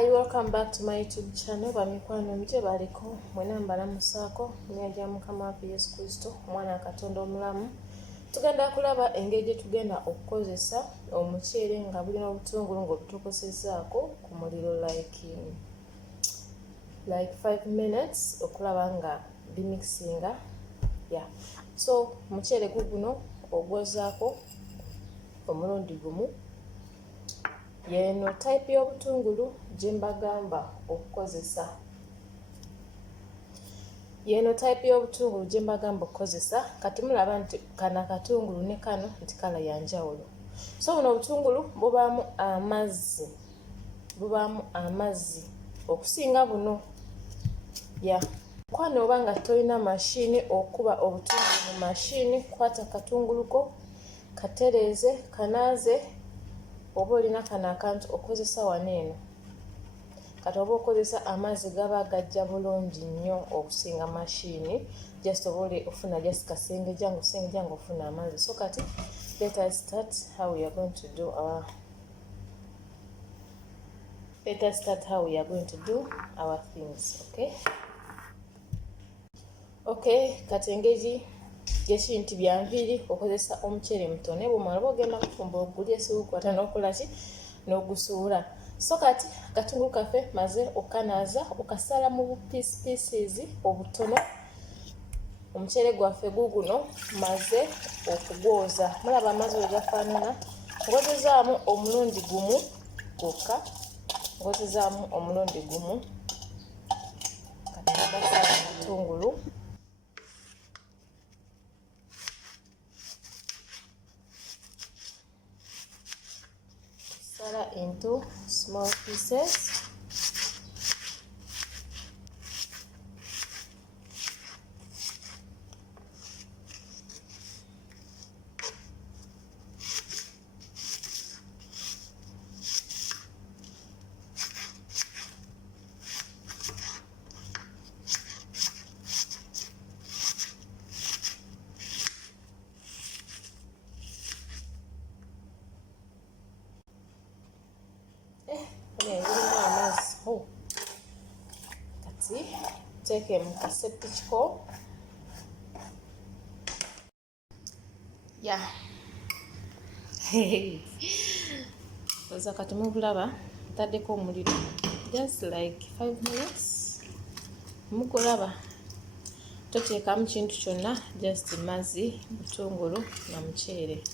Hi, welcome back to my YouTube channel. Bamikwano mje baliko mwena mbalamusako myaja mukama wa Yesu Kristo omwana Katonda omulamu. Tugenda kulaba engeri tugenda okukozesa omuceere nga bulina obutungulu ng'obutukosezaako ku muliro like 5 minutes okulaba nga bimixinga. Yeah. So omuceere guno ogwozaako omulundi gumu. Yeno type y'obutungulu gye mbagamba okukozesa. Kati mulaba nti kana katungulu ne kano nti kala ya njawulo. So buno obutungulu bubaamu amazzi okusinga buno. Ya kwano oba nga tolina mashini okuba obutungulu mu mashini, kwata katunguluko katereeze kanaaze. Oba olina kano akantu okozesa wano eno. Kati oba okozesa amazzi gaba gajja bulungi nnyo okusinga mashini. Just oba ofuna just kasengeja ng'ofuna amazzi. So kati let us start how we are going to do our things, okay? Okay, kati engeri gy'ekintu byanviiri okozesa omuceere mutone bw'omala ogenda kufumba ogulya sigukwata n'okolaki n'ogusuula. So kati akatungulu kaffe maze okanaaza okasala mu pieces obutono. Omuceere gwaffe guno maze okugwoza. Mulaba amazzi bwe gafaanana. Ngozezaamu omulundi gumu gwokka. Kati nagasala akatungulu. Into small pieces. Kati teeke mu kaseptikiko. Oza kati mubulaba ntaddeko omuliro just like 5 minutes. Mukulaba toteekamu kintu kyonna, just mazzi, butungulu na muceere.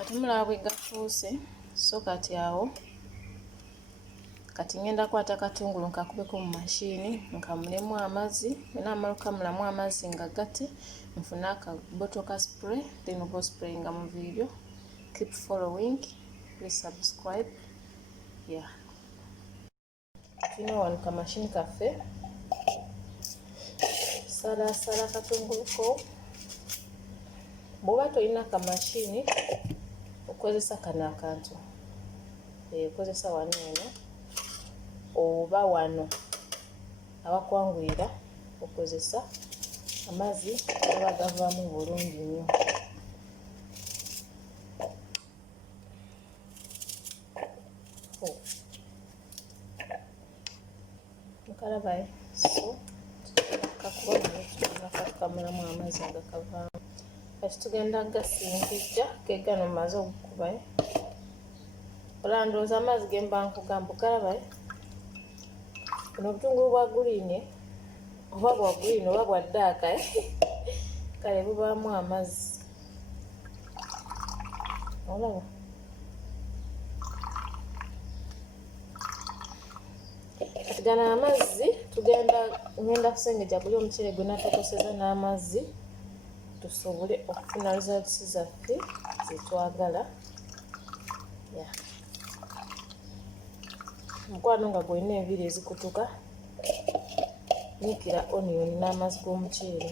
Kati mulaba bwe gafuuse. So kati awo kati ngenda kwata katungulu nkakubeko mu mashini nkamulemu amazzi. Naamala okamulamu amazzi nga gati nfune akaboto ka spray, then oba sprayinga mu video. Keep following, please subscribe. Tulina wano ka mashini kaffe. Sala katunguluko. Bw'oba tolina ka mashini okozesa kano akantu. Okozesa wano eno oba wano abakwanguyira okozesa amazzi gaba gavaamu bulungi nnyo. Mukalabaye. So tukamulamu amazzi agakavaamu. Kati tugenda gasingijja gegano maze okukubayo. Olandooza amazzi ge mba nkugamba ogalabayo. Buno obutungulu bwa guliini oba bwa green oba bwa ddaaka kale bubaamu amazzi olaba. Kati gano amazzi ngenda kusengejja buli omuceere gwe natokoseza n'amazzi tusobole okufuna results zaffe zetwagala. Mukwano nga gwolina enviiri ezikutuka nyiikira onion n'amazzi g'omuceere.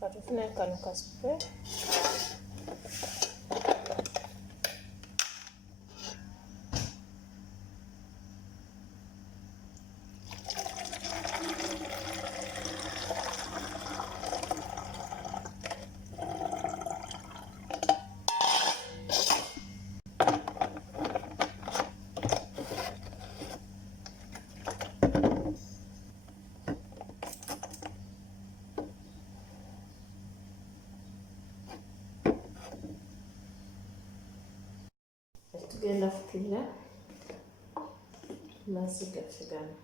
Katufune kano kasupe. Tugenda kufulira mazzi gaffe gano.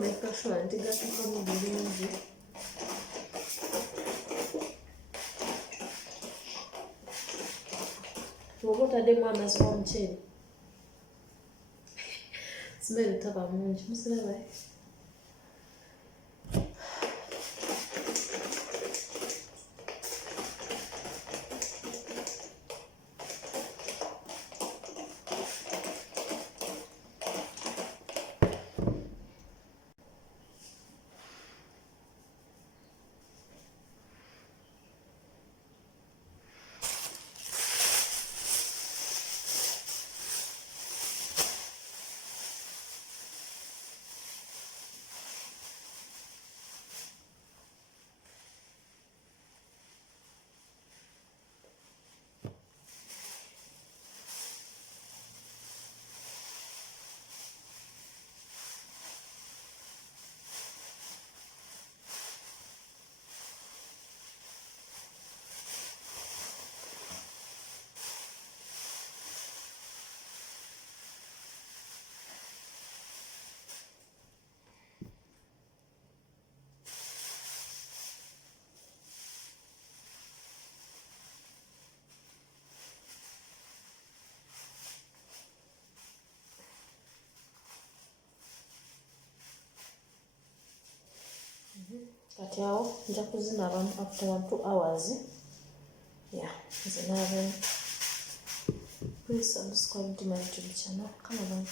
Make sure nti gatukamu bulungi. Bw'oba otaddemu amazzi g'omuceere smell taba mungi, musilaba. Kati awo nja kuzinaaba after 2 hours. Zinaaba. Please subscribe to my YouTube channel. Come on,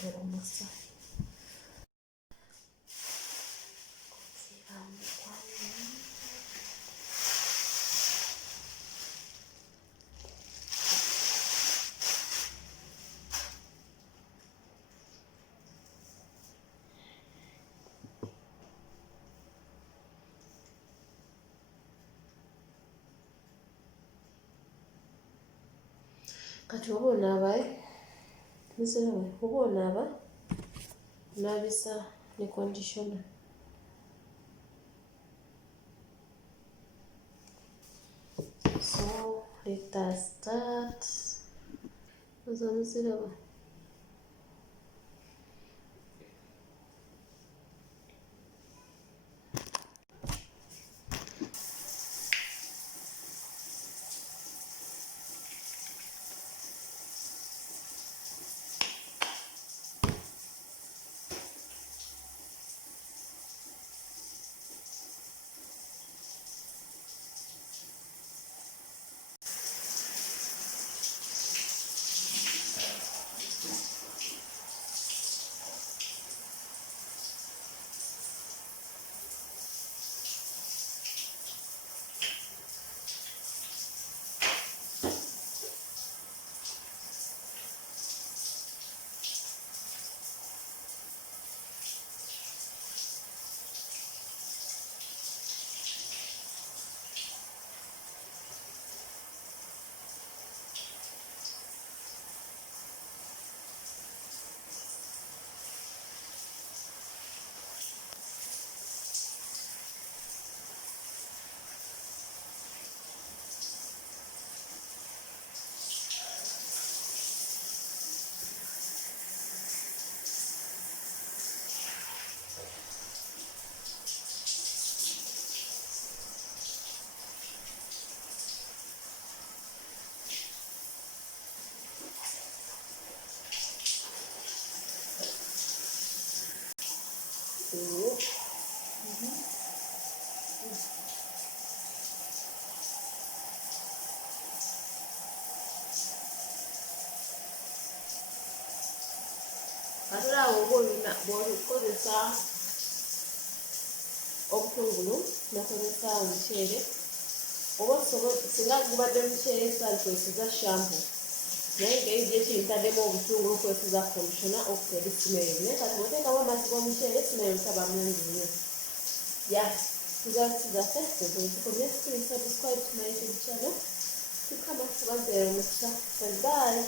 Kati oba onaaba muzira we oba onaaba naabisa ne conditioner. So let us start. Oza muzira we. Katula awo bw'olikozesa obutungulu n'okozesa omuceere oba singa gubadde omuceere esaali kwesiza shampo naye engeri gyekiyitaddemu obutungulu kwesiza conditioner okutera simero naye kati bw'oteekamu amazzi g'omuceere simero nsaba mulungi nnyo. Tugasigafe tukomye subscribe to my YouTube channel. Tukama tubanze omukisa. Bye.